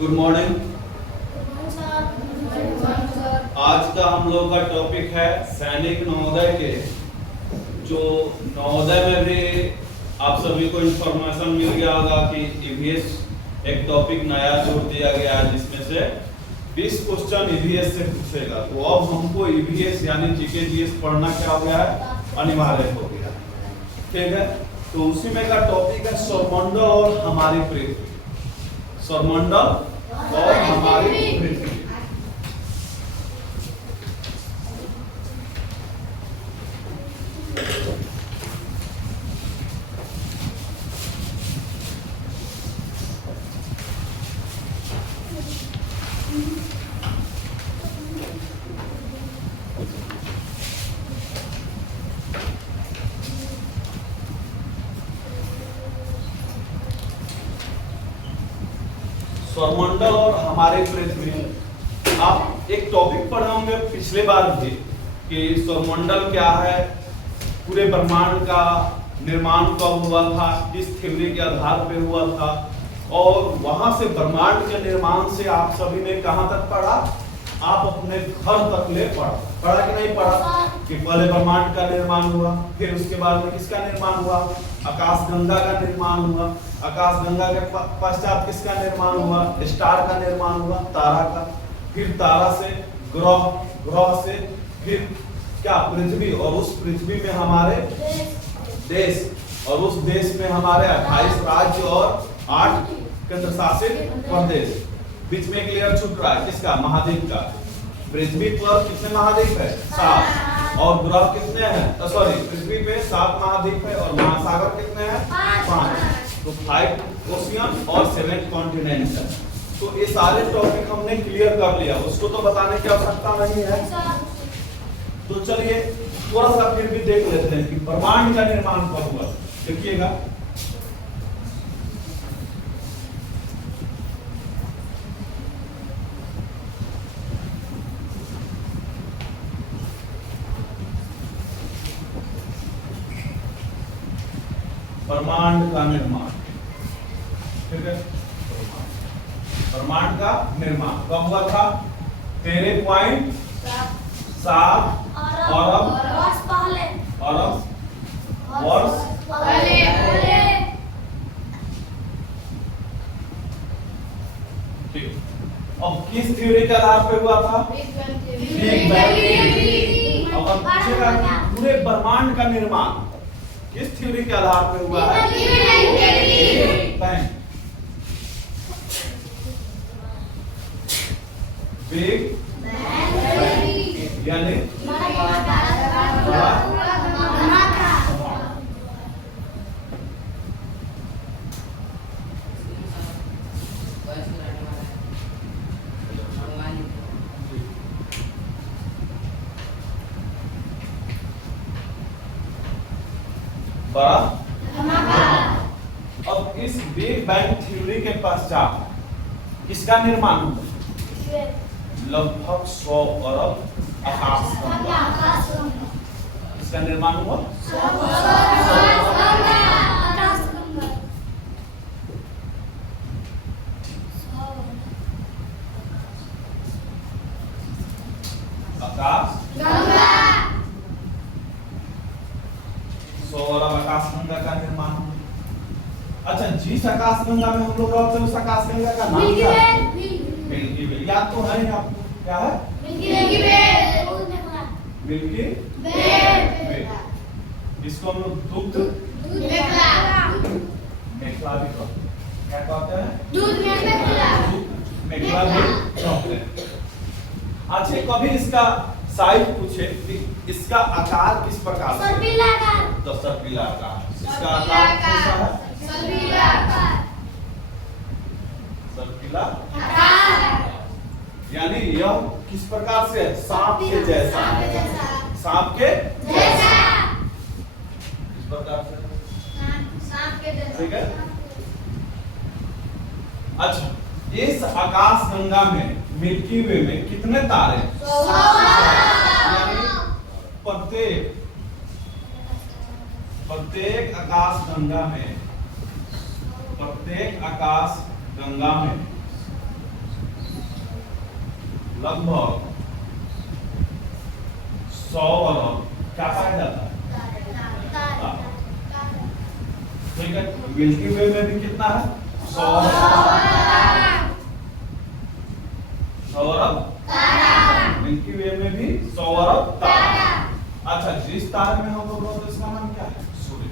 Good morning. आज का हम लोग का टॉपिक है सैनिक नवोदय के। जो नवोदय में भी आप सभी को इंफॉर्मेशन मिल गया होगा कि ईवीएस एक टॉपिक नया जोड़ दिया गया है, जिसमें से 20 क्वेश्चन ईवीएस से पूछेगा। तो अब हमको ईवीएस यानी जीके जीएस पढ़ना क्या हो गया है, अनिवार्य हो गया। ठीक है, तो उसी में का टॉपिक है सौरमंडल और हमारी पृथ्वी। सौरमंडल और हमारी पृथ्वी। सौरमंडल और हमारे पृथ्वी। आप एक टॉपिक पढ़े होंगे पिछले बार भी कि सौरमंडल क्या है, पूरे ब्रह्मांड का निर्माण कब हुआ था, किस थ्योरी के आधार पे हुआ था, और वहां से ब्रह्मांड के निर्माण से आप सभी ने कहां तक पढ़ा, आप अपने घर तक ले पढ़ा कि नहीं पढ़ा? कि पहले ब्रह्मांड का निर्माण हुआ, फिर उसके बाद में किसका निर्माण हुआ, आकाशगंगा का निर्माण हुआ, आकाशगंगा के पश्चात किसका निर्माण हुआ, स्टार का निर्माण हुआ, तारा का, फिर तारा से ग्रह, ग्रह से फिर क्या पृथ्वी, और उस पृथ्वी में हमारे देश, और उस देश में हमारे 28 राज्य और 8 केंद्र शासित प्रदेश। बीच में एक लेयर छूट रहा है, किसका, महाद्वीप का। पृथ्वी पर कितने महाद्वीप है, 7, और ग्रह कितने हैं, सॉरी पृथ्वी पे 7 महाद्वीप है, और महासागर कितने हैं, 5। तो 5 ओशियन और 7 कॉन्टिनेंट है। तो ये सारे टॉपिक हमने क्लियर कर लिया, उसको तो बताने की आवश्यकता नहीं है। तो चलिए थोड़ा सा फिर भी देख लेते हैं कि ब्रह्मांड का निर्माण कब हुआ। देखिएगा, ब्रह्मांड का निर्माण। ठीक है, ब्रह्मांड का निर्माण कब हुआ था? 13.7 अरब वर्ष पहले। ठीक, अब किस थ्योरी के आधार पे हुआ था? Big bang theory. अब पूछेगा पूरे ब्रह्मांड का निर्माण किस थ्योरी के आधार पे हुआ है? Big bang. बिग बैंग यानी बड़ा। अब इस बिग बैंग थ्योरी के पश्चात किसका निर्माण हुआ? लगभग 100 अरब आकाशगंगा। इसका निर्माण हुआ आकाशगंगा। 100 अरब आकाशगंगा का निर्माण हुआ। अच्छा, जिस आकाशगंगा में हम लोग रहते हैं उस आकाशगंगा का नाम क्या है? मिल्की वे। याद तो है आपको, क्या है? मिल्की वे। इसको हम लोग दूध मेखला भी कहते हैं। क्या कहते हैं? दूध मेखला भी कहते हैं। अच्छा, कभी इसका साइज पूछे कि इसका आकार किस प्रकार से? सर्पिला आकार। तो सर्पिला आकार। इसका आकार कैसा है? सर्पिला आकार। सर्पिला आकार यानी यह किस प्रकार से है? सांप के जैसा। सांप के जैसा। किस प्रकार से? सांप के जैसा। ठीक है। अच्छा, इस आकाशगंगा में मिल्की वे में कितने तारे? यानी प्रत्येक आकाश गंगा में लगभग 100 अरब क्या पाया जाता है? ठीक है, मिल्की वे में भी कितना है? 100 अरब मिल्की वे में भी 100 अरब तारा। अच्छा, जिस तारे में हम लोग रहते हैं इसका नाम क्या है? सूर्य।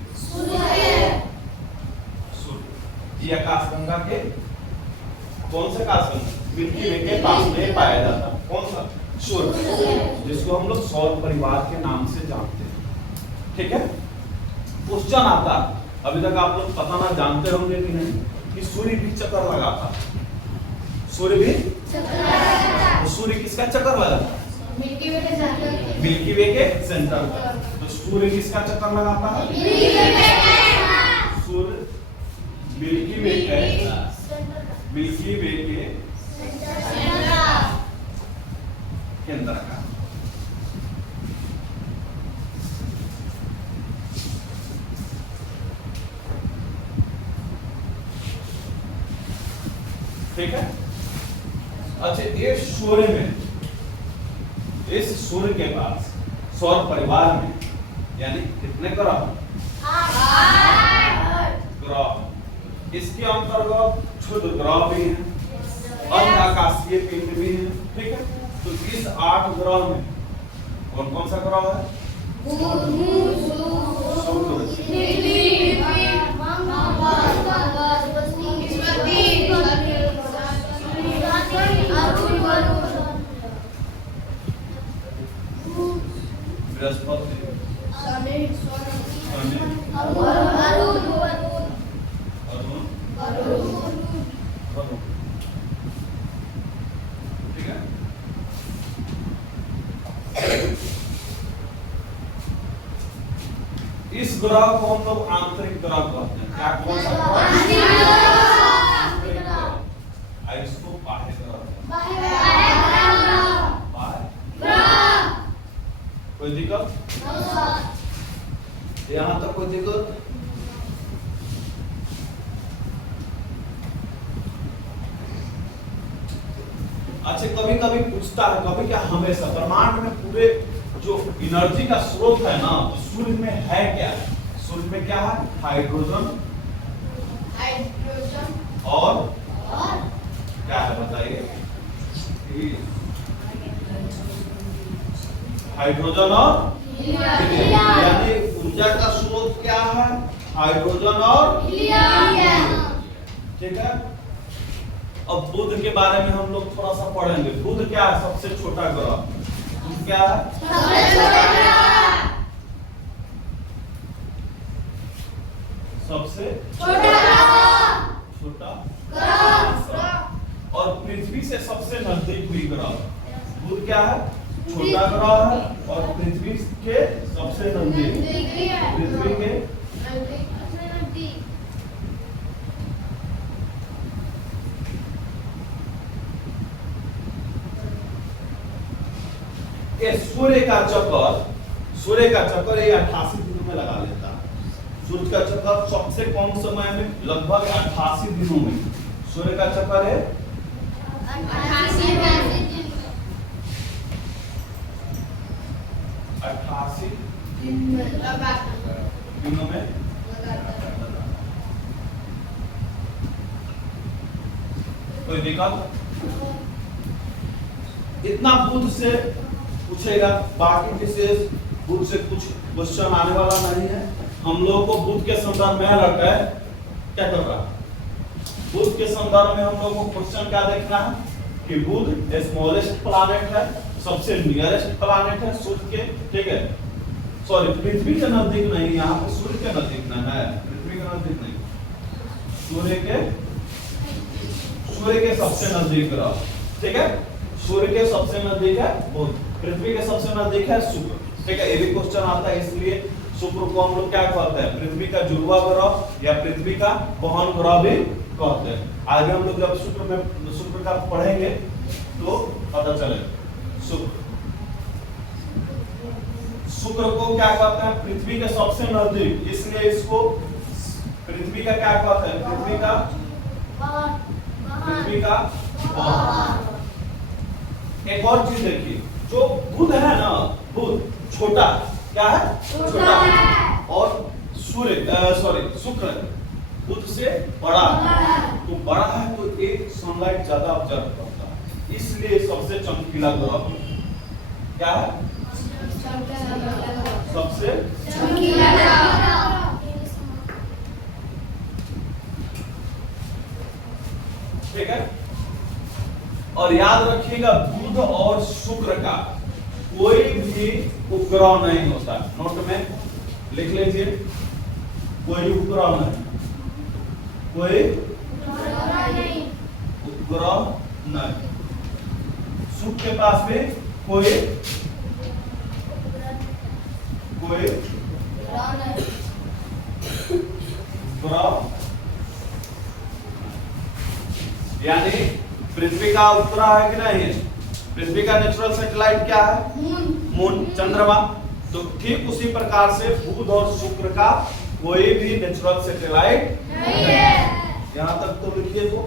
ये आकाशगंगा के कौन से आकाशगंगा? मिल्की वे के पास में पाया जाता है। कौन सा? सूर्य, जिसको हम लोग सौर परिवार के नाम से जानते हैं। ठीक है, क्वेश्चन आता है, अभी तक आप लोग पता ना जानते होंगे कि नहीं, कि सूर्य भी चक्कर लगाता है। सूर्य भी चक्कर लगाता है। तो सूर्य किसका चक्कर लगाता है? मिल्की वे के सेंटर पर। तो सूर्य किसका चक्कर लगाता है? सूर्य मिल्की वे के केंद्र का। ठीक है, अच्छा, ये सूर्य में, इस सूर्य के पास सौर परिवार में यानी कितने ग्रह? 8 ग्रह। इसके अंतर्गत क्षुद्र ग्रह भी हैं, अन्य आकाशीय पिंड भी हैं। ठीक है, तो इस 8 ग्रह में कौन कौन सा ग्रह है? बृहस्पति, शनि, ठीक है। इस ग्रह को हम लोग आंतरिक ग्रह कहते हैं। क्या? कौन सा ग्रह? इसको बाह्य ग्रह। कोई दिक्कत? यहाँ तक कोई दिक्कत? अच्छा, कभी कभी पूछता है, कभी क्या, हमेशा ब्रह्मांड में पूरे जो एनर्जी का स्रोत है ना, तो सूर्य में है क्या? सूर्य में क्या है? हाइड्रोजन और क्या है बताइए? हाइड्रोजन और यानी ऊर्जा का स्रोत क्या है? हाइड्रोजन और हीलियम। ठीक है, अब बुध के बारे में हम लोग थोड़ा सा पढ़ेंगे। बुध क्या है? सबसे छोटा ग्रह। बुध क्या है? सबसे छोटा ग्रह। और पृथ्वी से सबसे नजदीक हुई ग्रह। बुध क्या है? छोटा ग्रह है और पृथ्वी के सबसे नजदीक, पृथ्वी के सूर्य का चक्कर ये 88 दिनों में लगा लेता है। सूर्य का चक्कर सबसे कम समय में लगभग 88 दिनों में सूर्य का चक्कर है 88 दिनों में। कोई दिक्कत? इतना बुध से पूछेगा, बाकी विशेष बुध से कुछ क्वेश्चन आने वाला नहीं है। हम लोग को बुध के संदर्भ में लड़का है क्या कर रहा है? बुध के संदर्भ में हम लोग को क्वेश्चन क्या देखना है कि बुध स्मॉलेस्ट प्लैनेट है, सबसे नियरेस्ट प्लैनेट है सूर्य के। ठीक है, सॉरी, पृथ्वी के नजदीक नहीं, यहाँ पे सूर्य के नजदीक ना है, पृथ्वी के नजदीक नहीं, सूर्य के सबसे नजदीक ग्रह। ठीक है, सूर्य के सबसे नजदीक है बुध, पृथ्वी के सबसे नजदीक है शुक्र। ठीक है, ये भी क्वेश्चन आता है, इसलिए शुक्र को हम लोग क्या कहते हैं? पृथ्वी का जुड़वा ग्रह या पृथ्वी का बहन ग्रह भी कहते हैं। आगे हम लोग जब शुक्र का पढ़ेंगे तो पता चलेगा। शुक्र को क्या कहते हैं? पृथ्वी के सबसे नजदीक, इसलिए इसको पृथ्वी का क्या कहते हैं? पृथ्वी का एक और चीज देखिए, जो बुध है ना, बुध छोटा क्या है, छोटा है। और शुक्र बुध से बड़ा है, तो बड़ा है तो एक सनलाइट ज्यादा ऑब्जर्व करता है, इसलिए सबसे चमकीला ग्रह क्या है, सबसे चमकीला ग्रह। ठीक है, और याद रखिएगा बुध और शुक्र का कोई भी उपग्रह नहीं होता, नोट में लिख लीजिए, कोई उपग्रह नहीं, कोई उपग्रह नहीं। शुक्र के पास में कोई ग्रह, यानी पृथ्वी का उपग्रह है कि नहीं है? पृथ्वी का नेचुरल सैटेलाइट क्या है? मून, चंद्रमा। तो ठीक उसी प्रकार से बुध और शुक्र का कोई भी नेचुरल सैटेलाइट नहीं है। यहां तक तो लिखिए। तो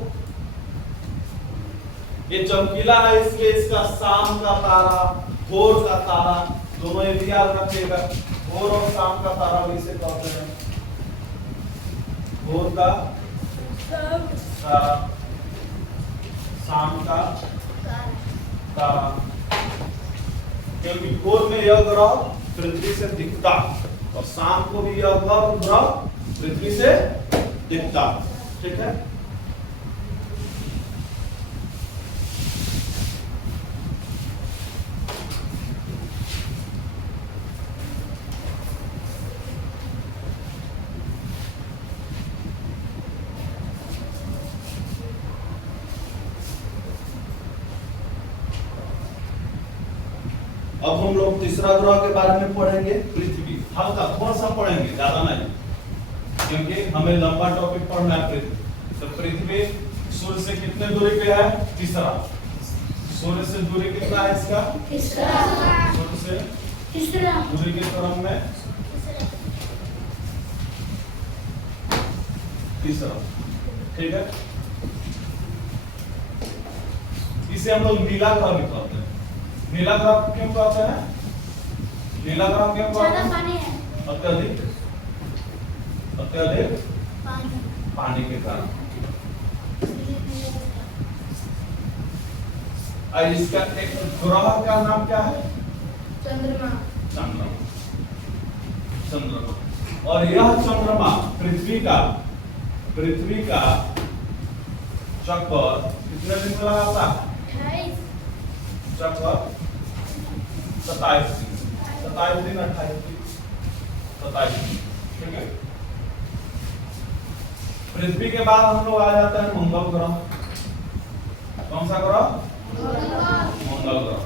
ये चमकीला है इसलिए इसका शाम का तारा, भोर का तारा, दोनों ये भी याद रखिएगा। भोर और शाम का तारा भी इसे कहते हैं, भोर का तारा, शाम का तारा, क्योंकि भोर में यह ग्रह पृथ्वी से दिखता और शाम को भी यह ग्रह पृथ्वी से दिखता। ठीक है, अब हम लोग तीसरा ग्रह के बारे में पढ़ेंगे, पृथ्वी। हल्का थोड़ा सा पढ़ेंगे, ज्यादा नहीं, क्योंकि हमें लंबा टॉपिक पढ़ना है पृथ्वी। तो पृथ्वी सूर्य से कितने दूरी पे है? तीसरा। सूर्य से दूरी कितना है इसका? तीसरा। सूर्य से तीसरा दूरी के क्रम में तीसरा। ठीक है, इसे हम लोग नीला ग्रह भी कहते हैं। नीला ग्रह क्यों कहते हैं? नीला ग्रह क्यों कहते हैं? अत्यधिक पानी के कारण। इसका एक ग्रह का नाम क्या है? चंद्रमा। चंद्रमा। और यह चंद्रमा पृथ्वी का चक्कर कितने दिन में लगाता है? चक्कर 27 दिन, 27 दिन 28 दिन, 27 दिन। ठीक है, पृथ्वी के बाद हम लोग आ जाते हैं मंगल ग्रह। कौन सा ग्रह? मंगल ग्रह।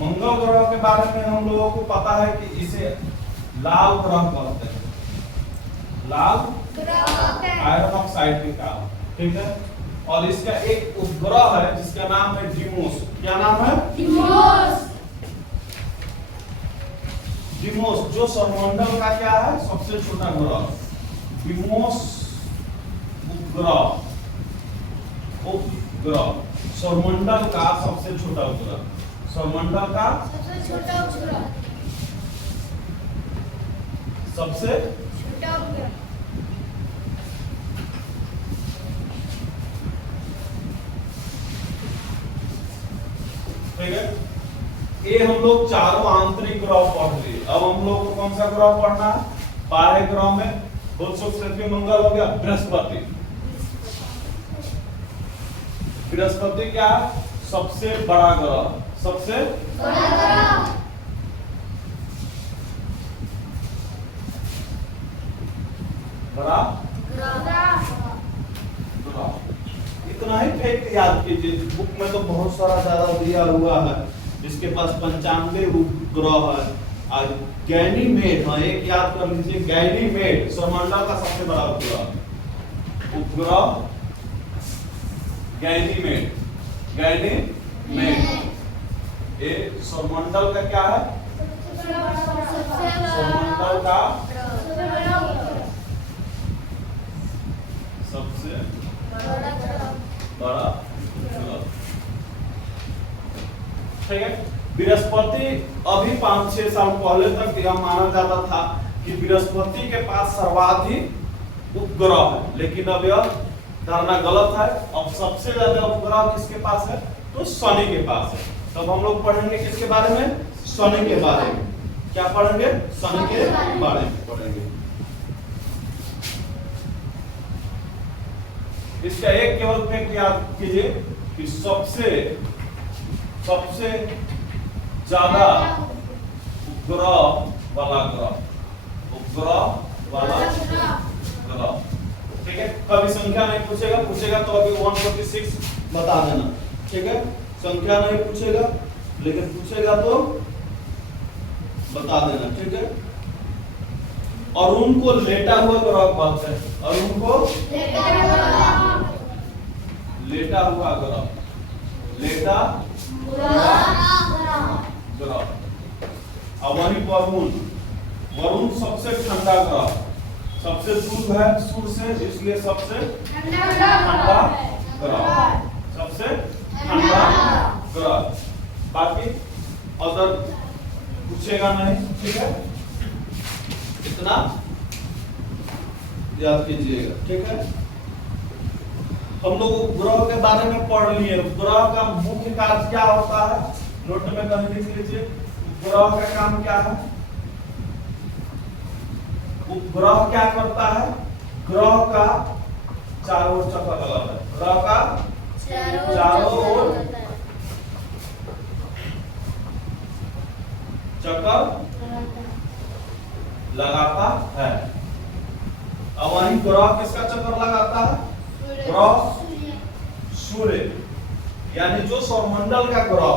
मंगल ग्रह के बारे में हम लोगों को पता है कि इसे लाल ग्रह कहते हैं। लाल आयरन ऑक्साइड के कारण। ठीक है, और इसका एक उपग्रह है जिसका नाम है डिमोस। क्या नाम है? डिमोस, जो सौरमंडल का क्या है? सबसे छोटा ग्रह। डिमोस उपग्रह सौरमंडल का सबसे छोटा उपग्रह। सौरमंडल का सबसे छोटा उपग्रह, सबसे छोटा उपग्रह। ठीक है, ये हम लोग चारों आंतरिक ग्रह पढ़ लिए। अब हम लोग को कौन सा ग्रह पढ़ना है? बाह्य ग्रह में बुध, शुक्र, पृथ्वी, मंगल हो गया। बृहस्पति। बृहस्पति क्या है? सबसे बड़ा ग्रह। सबसे बड़ा ग्रह। बड़ा ग्रह। इतना ही फैक्ट याद कीजिए। बुक में तो बहुत सारा ज्यादा दिया हुआ है। इसके पास 95 उपग्रह है। आज गैनीमेड, हाँ एक याद कर लीजिए, गैनीमेड सौरमंडल का सबसे बड़ा उपग्रह गैनीमेड। ये सौरमंडल का क्या है? सौरमंडल का सबसे बड़ा ग्रह। ठीक है। बृहस्पति अभी 5-6 साल पहले तक यह माना जाता था कि बृहस्पति के पास सर्वाधिक उपग्रह है, लेकिन अब यह धारणा गलत है। अब सबसे ज्यादा उपग्रह किसके पास है? तो शनि के पास है। तब हम लोग पढ़ेंगे किसके बारे में? शनि के बारे में। क्या पढ़ेंगे? शनि के बारे में पढ़ेंगे। इसका एक केवल फैक्ट याद कीजिए कि सबसे ज्यादा उपग्रह वाला ग्रह, ठीक है। कभी संख्या नहीं पूछेगा तो अभी 146 बता देना, ठीक है। संख्या नहीं पूछेगा, लेकिन पूछेगा तो बता देना, ठीक है। अरुण को लेटा हुआ ग्रह कहते हैं। अरुण को लेटा हुआ ग्रह, लेटा ग्रह। अब वही वरुण सबसे ठंडा ग्रह, सबसे दूर है सूर्य से, इसलिए सबसे ठंडा ग्रह, सबसे ठंडा ग्रह। बाकी अदर पूछेगा नहीं, ठीक है। इतना याद कीजिएगा, ठीक है। हम लोग उपग्रह के बारे में पढ़ लिए। उपग्रह का मुख्य कार्य क्या होता है? नोट में कहीं लिख लीजिए। उपग्रह का काम क्या है? उपग्रह क्या करता है? ग्रह का चारों ओर चक्कर लगाता है। ग्रह का चारों ओर चक्कर लगाता है। अब वही ग्रह किसका चक्कर लगाता है? ग्रह सूर्य, यानी जो सौरमंडल का ग्रह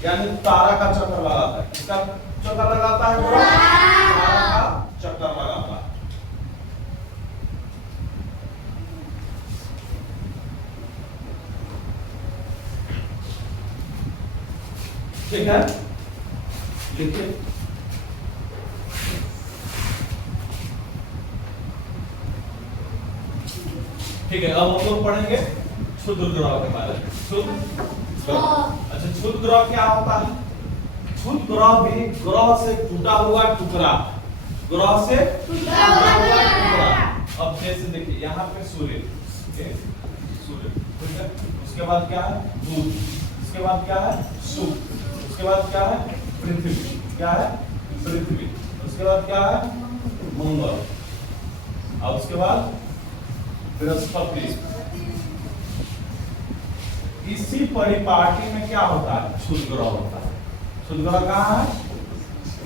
यानी तारा का चक्कर लगाता है। किसका चक्कर लगाता है? ग्रह तारा का चक्कर लगाता है। ठीक है, लिखिए। ठीक है, अब हम लोग पढ़ेंगे क्षुद्र ग्रह के बारे में। क्षुद्र ग्रह, अच्छा क्षुद्र ग्रह क्या होता है? क्षुद्र ग्रह भी ग्रह से टूटा हुआ टुकड़ा, ग्रह से टूटा हुआ टुकड़ा। अब जैसे देखिए यहाँ पे सूर्य, ठीक है। उसके बाद क्या है? बुध। उसके बाद क्या है? शुक्र। उसके बाद क्या है? पृथ्वी। क्या है? पृथ्वी। उसके बाद क्या है? मंगल। और उसके बाद बृहस्पति। इसी परिपाटी में क्या होता है? क्षुद्र ग्रह होता है। क्षुद्र ग्रह कहाँ है?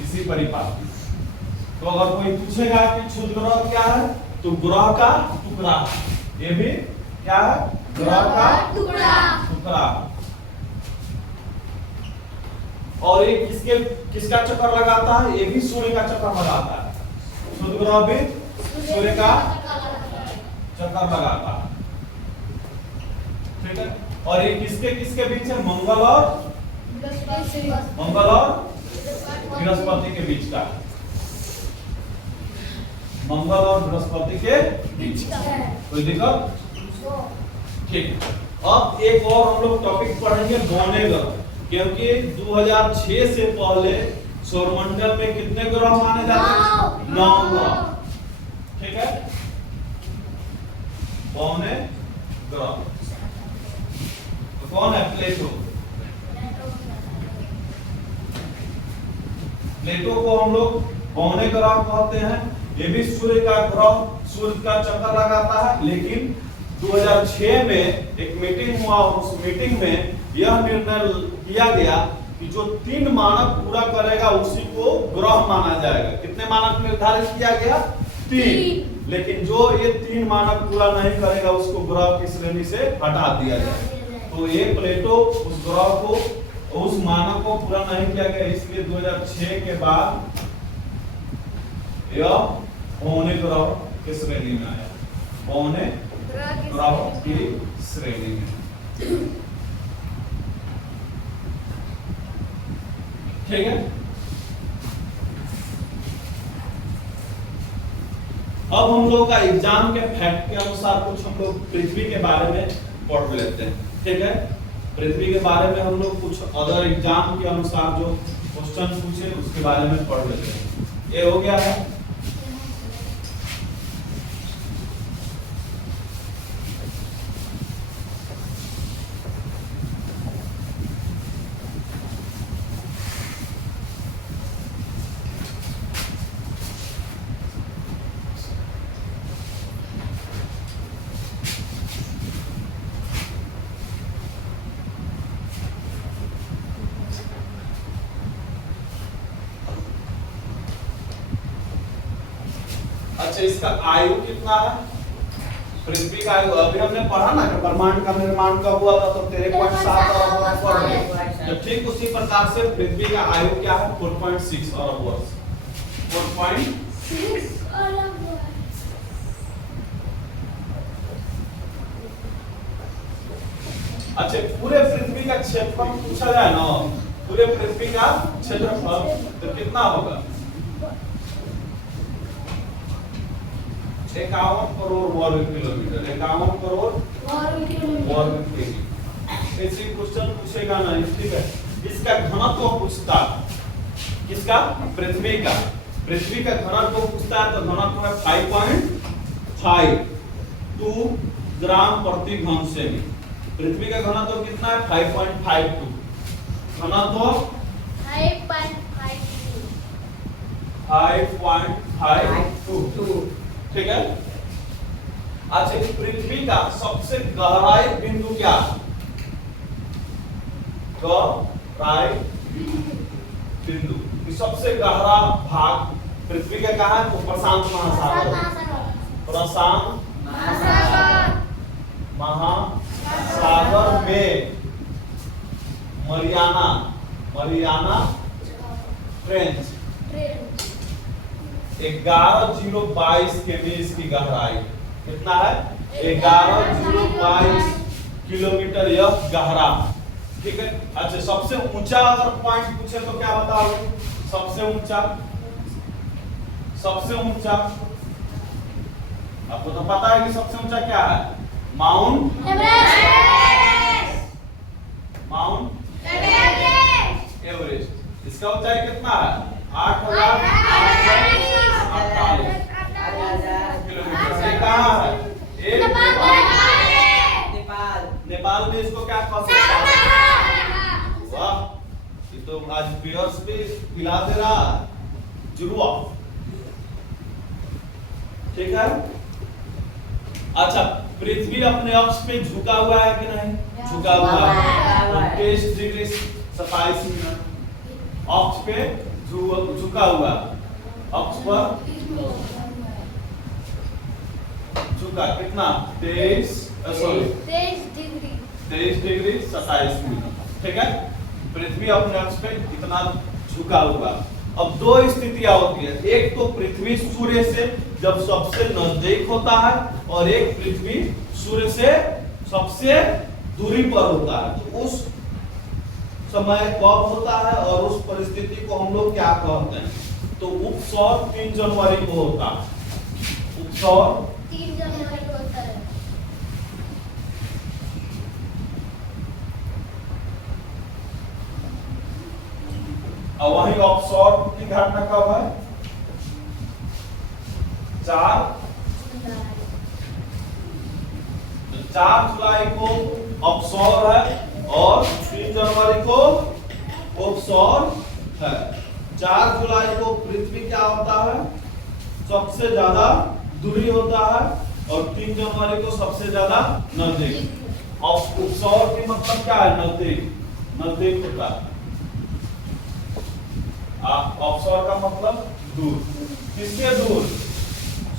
इसी परिपाटी। तो अगर कोई पूछेगा कि क्षुद्र ग्रह क्या है, तो ग्रह का टुकड़ा। ये भी क्या है? ग्रह का टुकड़ा। और ये किसका चक्कर लगाता है? ये भी सूर्य का चक्कर लगाता है। क्षुद्र ग्रह भी सूर्य का चक्कर लगाता है, ठीक है। और ये किसके बीच है? मंगल और बृहस्पति के बीच का। मंगल और बृहस्पति के बीच। कोई दिक्कत? ठीक। अब एक और हम लोग टॉपिक पढ़ेंगे बौने ग्रह, क्योंकि 2006 से पहले सौरमंडल में कितने ग्रह माने जाते हैं? 9 ग्रह, ठीक है। बौने ग्रह तो कौन है? प्लेटो। प्लेटो को हम लोग बौने ग्रह कहते हैं। ये भी सूर्य का ग्रह, सूर्य का चक्कर लगाता है। लेकिन 2006 में एक मीटिंग हुआ और उस मीटिंग में यह निर्णय किया गया कि जो 3 मानक पूरा करेगा उसी को ग्रह माना जाएगा। कितने मानक निर्धारित किया गया? 3। लेकिन जो ये 3 मानक पूरा नहीं करेगा उसको ग्रह की श्रेणी से हटा दिया जाए। तो ये प्लेटो उस ग्रह को, उस मानक को पूरा नहीं किया गया, इसलिए 2006 के बाद यह बौने ग्रह की श्रेणी में आया। बौने ग्रह की श्रेणी में, ठीक है। अब हम लोग का एग्जाम के फैक्ट के अनुसार कुछ हम लोग पृथ्वी के बारे में पढ़ लेते हैं, ठीक है। पृथ्वी के बारे में हम लोग कुछ अदर एग्जाम के अनुसार जो क्वेश्चन पूछे उसके बारे में पढ़ लेते हैं। ये हो गया है। अच्छा, इसका आयु कितना है? पृथ्वी का आयु अभी हमने पढ़ा ना कि ब्रह्मांड का निर्माण कब हुआ था, तो 13.7 अरब वर्ष। तो ठीक उसी प्रकार से पृथ्वी का आयु क्या है? 4.6 अरब वर्ष। 4.6 अरब वर्ष। अच्छा, पूरे पृथ्वी का क्षेत्रफल पूछा जाए ना, पूरे पृथ्वी का क्षेत्रफल तो कितना होगा? 51 करोड़ वर्ग किलोमीटर। 51 करोड़ वर्ग किलोमीटर। ऐसे क्वेश्चन पूछेगा ना, ठीक है। इसका घनत्व पूछता है, किसका? पृथ्वी का। पृथ्वी का घनत्व पूछता है तो घनत्व है 5.52 ग्राम प्रति घन सेमी। पृथ्वी का घनत्व कितना है? 5.52। घनत्व 5.52, ठीक है। अच्छा, पृथ्वी का सबसे गहराई बिंदु क्या? गहराई बिंदु, सबसे गहरा भाग पृथ्वी का कहाँ है? तो प्रशांत महासागर। प्रशांत महासागर में मरियाना ट्रेंच 11,022 किमी इसकी गहराई। कितना है? 11,022 किलोमीटर यह गहरा, ठीक है। अच्छा, सबसे ऊंचा अगर पॉइंट पूछे तो क्या बताओगे? सबसे ऊंचा आपको तो पता है कि सबसे ऊंचा क्या है? Mount Everest. इसका ऊंचाई कितना है? 8,848 किलोमीटर। से कहाँ है? नेपाल में इसको क्या कह सकते हैं? वाह, ये तो आज पियर्स पे खिला दे रहा जुड़वा, ठीक है। अच्छा, पृथ्वी अपने अक्ष पे झुका हुआ है कि नहीं? झुका हुआ है। 23 डिग्री 27 मिनट अक्ष पे झुका हुआ, अक्ष पर झुका। कितना? 23 डिग्री 27 मिनट, ठीक है। पृथ्वी अपने अक्ष पे इतना झुका हुआ। अब दो स्थितियां होती है, एक तो पृथ्वी सूर्य से जब सबसे नजदीक होता है, और एक पृथ्वी सूर्य से सबसे दूरी पर होता है। तो उस समय कब होता है और उस परिस्थिति को हम लोग क्या कहते हैं? तो उपसौर 3 जनवरी को होता है। उपसौर 3 जनवरी को होता है। और वहीं ऑफशोर की घटना कब है? 4 जुलाई को ऑफशोर है और 3 जनवरी को ऑफशोर है। 4 जुलाई को पृथ्वी क्या होता है? सबसे ज्यादा दूरी होता है, और 3 जनवरी को सबसे ज्यादा नजदीक। ऑफशोर की मतलब क्या है? नजदीक होता है। ऑफशोर का मतलब दूर। किससे दूर?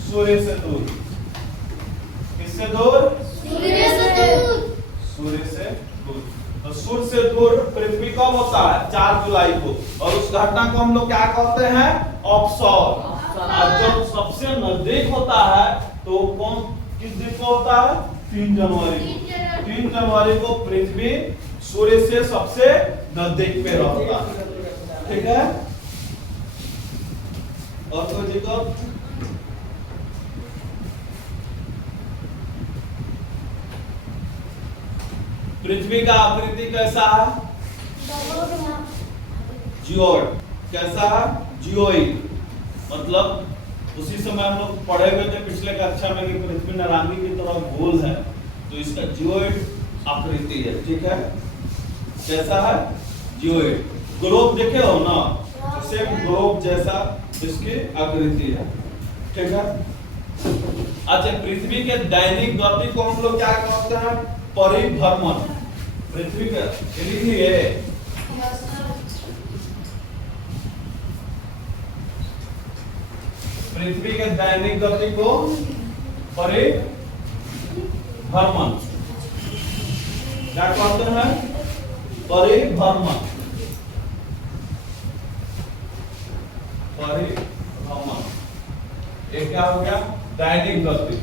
सूर्य से दूर। किससे दूर? सूर्य से दूर। सूर्य से दूर। तो सूर्य से दूर पृथ्वी कब होता है? 4 जुलाई को, और उस घटना को हम लोग क्या कहते हैं? ऑफशोर। और जब सबसे नजदीक होता है तो कौन किस दिन को होता है? 3 जनवरी को। 3 जनवरी को पृथ्वी सूर्य से सबसे नजदीक पे रहता है, ठीक है। और कोई दिक्कत? पृथ्वी का आकृति कैसा है? जियोइड। कैसा है? जियोइड। मतलब उसी समय हम लोग पढ़े हुए थे पिछले कक्षा में कि पृथ्वी नारंगी की तरह गोल है, तो इसका जियोइड आकृति है। ठीक है, कैसा है? जियोइड। ग्लोब देखे हो ना, सेम ग्लोब जैसा इसकी आकृति है। ठीक है। अच्छा, पृथ्वी के दैनिक गति को हम लोग क्या कहते हैं? परिभ्रमण। पृथ्वी का लिखिए, पृथ्वी के दैनिक गति को परिभ्रमण क्या कहते हैं? परिभ्रमण। परिभ्रमण ये क्या हो गया? दैनिक गति।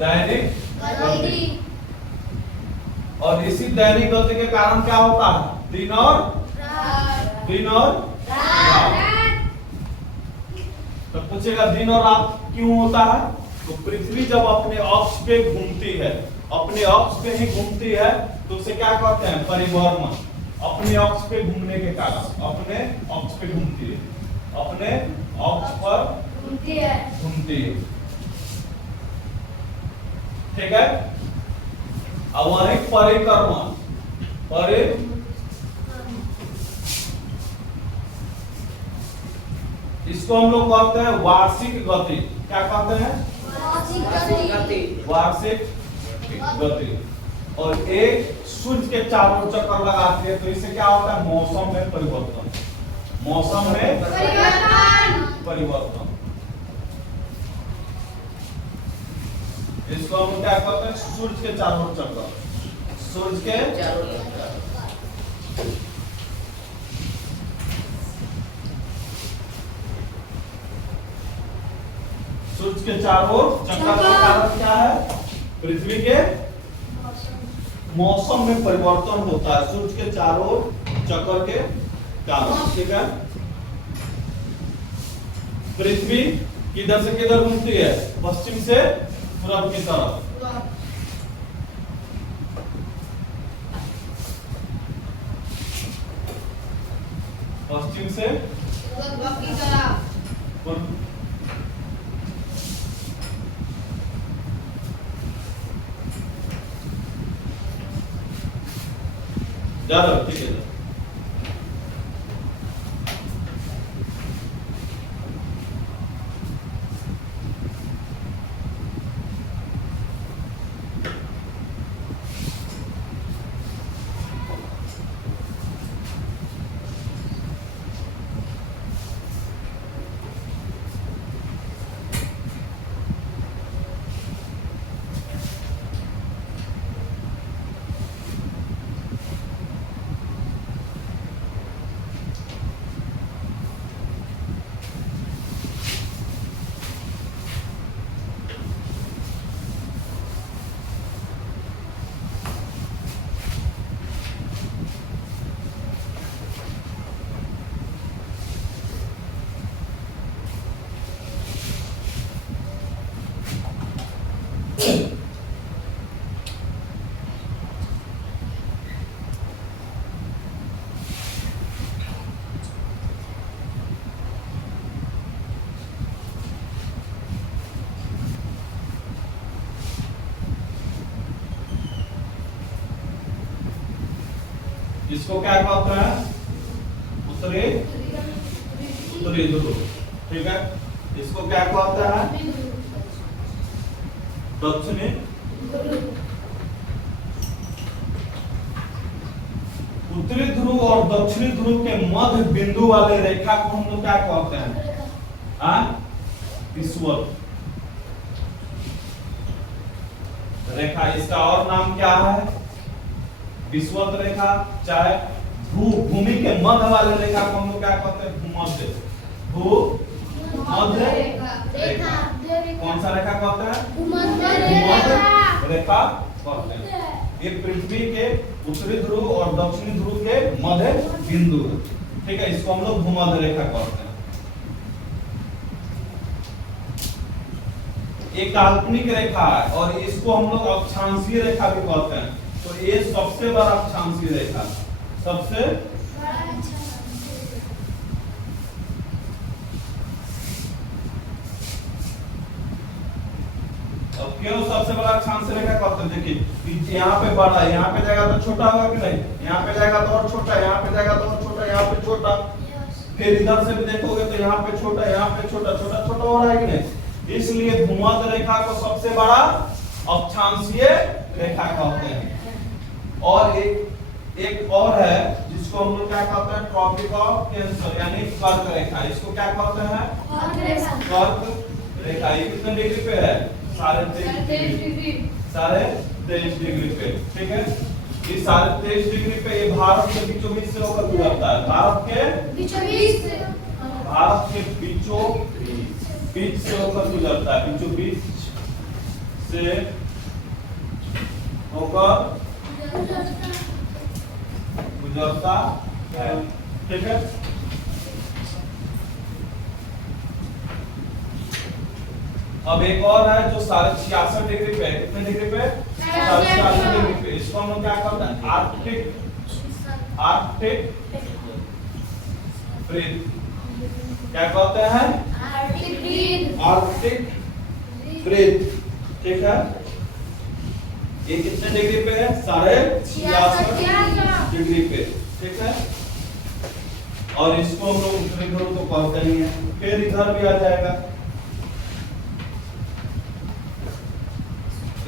दैनिक गति। और इसी दैनिक गति के कारण क्या होता है? दिन और रात। तो पूछेगा दिन और रात क्यों होता है? तो पृथ्वी जब अपने अक्ष पे घूमती है, अपने अक्ष पे ही घूमती है, तो उसे क्या कहते हैं? परिभ्रमण। अपने अक्ष पे घूमने के कारण, अपने अक्ष पे घूमती है, अपने अक्ष पर घूमती है। ठीक है। अब वही परिक्रमण। इसको हम लोग कहते हैं वार्षिक गति। क्या कहते हैं? वार्षिक गति। और एक सूर्य के चारों ओर चक्कर लगाती है, तो इससे क्या होता है? मौसम में परिवर्तन। मौसम में परिवर्तन। इसको हम क्या कहते हैं? सूर्य के चारों ओर चक्कर। सूर्य के चारों ओर चक्कर। सूर्य के चारों ओर चक्कर का कारण क्या है? पृथ्वी के मौसम में परिवर्तन होता है सूर्य के चारों ओर चक्कर के कारण। ठीक है। पृथ्वी किधर से किधर घूमती है? पश्चिम से पूरब की तरफ। पश्चिम से पूरब की तरफ। जा रहा ठीक है। इसको क्या कहते हैं? उत्तरी ध्रुव। ठीक है। इसको क्या कहते हैं? दक्षिणी। उत्तरी ध्रुव और दक्षिणी ध्रुव के मध्य बिंदु वाले रेखा को हम लोग क्या कहते हैं? विषुवत रेखा। इसका और नाम क्या है? विषुवत रेखा। चाहे भूमि के मध्य वाले रेखा को हम लोग क्या कहते हैं? भूमध्य। भूमध्य रेखा। कौन सा रेखा कहते हैं? भूमध्य रेखा कहते हैं। ये पृथ्वी के उत्तरी ध्रुव और दक्षिणी ध्रुव के मध्य बिंदु है। ठीक है। इसको हम लोग भूमध्य रेखा कहते हैं। एक काल्पनिक रेखा है और इसको हम लोग अक्षांशीय रेखा भी कहते हैं। तो ये सबसे बड़ा अक्षांश की रेखा, सबसे अब क्यों सबसे बड़ा अक्षांश रेखा कहते हैं? देखिए यहाँ पे बड़ा है, यहाँ पे जाएगा तो छोटा होगा कि नहीं, यहाँ पे जाएगा तो और छोटा, यहाँ पे जाएगा तो और छोटा, यहाँ पे छोटा, फिर इधर से भी देखोगे तो यहाँ पे छोटा, यहाँ पे छोटा, छोटा छोटा हो रहा है कि नहीं। इसलिए भूमध्य रेखा को सबसे बड़ा अक्षांशीय रेखा कहते हैं। और एक और है जिसको हम लोग क्या कहते हैं? ट्रॉपिक ऑफ कैंसर यानी कर्क रेखा। इसको क्या कहते हैं? कर्क रेखा। ये कितने डिग्री पे है? 23.5 डिग्री, 23.5 डिग्री पे, ठीक है। ये 23.5 डिग्री पे ये भारत के बीचों बीच से होकर गुजरता है। भारत के बीचों बीच से होकर गुजरता है, बीचों बीच से होकर गुजरता है, ठीक है। अब एक और है जो 66.5 डिग्री पे, कितने डिग्री पे? 66 डिग्री पे। इसको हम लोग क्या कहते हैं? Arctic breath. क्या कहते हैं? आर्कटिक ब्रीथ, ठीक है। ये कितने डिग्री पे है? 66.5 डिग्री पे, ठीक है। और इसको हम लोग उत्तरी ध्रुव तो कहते ही हैं। फिर इधर भी आ जाएगा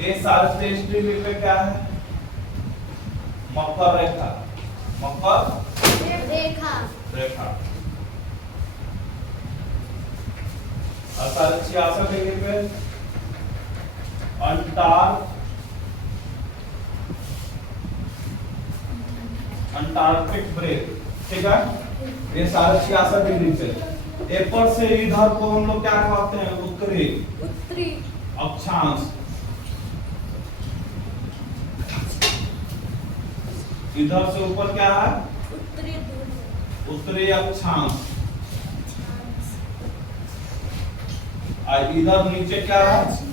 ये 23.5 डिग्री पे क्या है? मकर रेखा, मकर रेखा। और 66 डिग्री पे अंटार्कटिक ब्रेक, ठीक है। ये 66 डिग्री पे। एपर से इधर को हम लोग क्या कहते हैं? उत्तरी अक्षांश। इधर से ऊपर क्या है? उत्तरी अक्षांश। और इधर नीचे क्या है?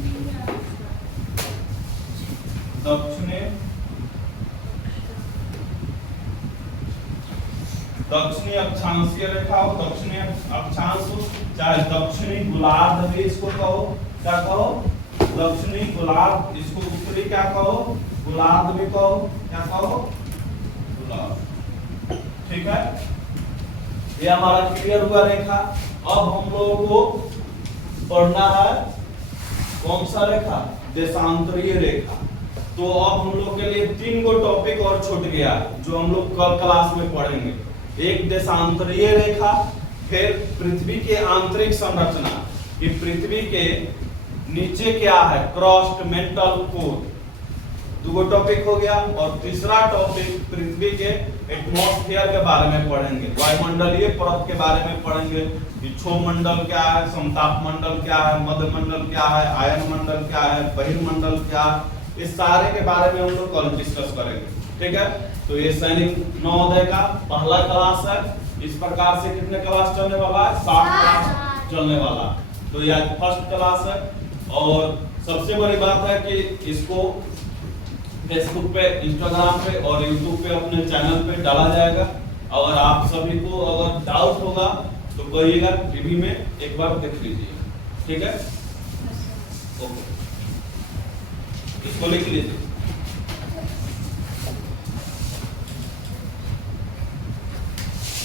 दक्षिणी अक्षांशीय रेखा हो, दक्षिणी अक्षांश हो, चाहे दक्षिणी गोलार्ध भी इसको कहो। क्या कहो? दक्षिणी गोलार्ध। इसको उत्तरी क्या कहो? गोलार्ध भी कहो। क्या कहो? गोलार्ध, ठीक है। ये हमारा क्लियर हुआ रेखा। अब हम लोगों को पढ़ना है कौन सा रेखा? देशांतरीय रेखा। तो अब हम लोग के लिए 3 गो टॉपिक और छूट गया जो हम लोग कल क्लास में पढ़ेंगे। एक देशांतरीय रेखा, फिर पृथ्वी के आंतरिक संरचना, कि पृथ्वी के नीचे क्या है, क्रस्ट मेंटल कोर, 2 टॉपिक हो गया। और तीसरा टॉपिक पृथ्वी के एटमॉस्फेयर के बारे में पढ़ेंगे, वायुमंडलीय परत के बारे में पढ़ेंगे कि क्षोभमंडल क्या है, समताप मंडल क्या है, मध्य मंडल क्या है, आयन मंडल क्या है, बहिर्मंडल क्या है, इस सारे के बारे में हम लोग कल डिस्कस करेंगे, ठीक है। तो ये सैनिक नवोदय का पहला क्लास है। इस प्रकार से कितने क्लास चलने वाला है? 7 क्लास चलने वाला। तो ये आज फर्स्ट क्लास है। और सबसे बड़ी बात है कि इसको फेसबुक पे, इंस्टाग्राम पे और यूट्यूब पे अपने चैनल पे डाला जाएगा। अगर आप सभी को अगर डाउट होगा तो कहिएगा, टीवी में एक बार देख लीजिए, ठीक है। ओके, इसको लिख लीजिए।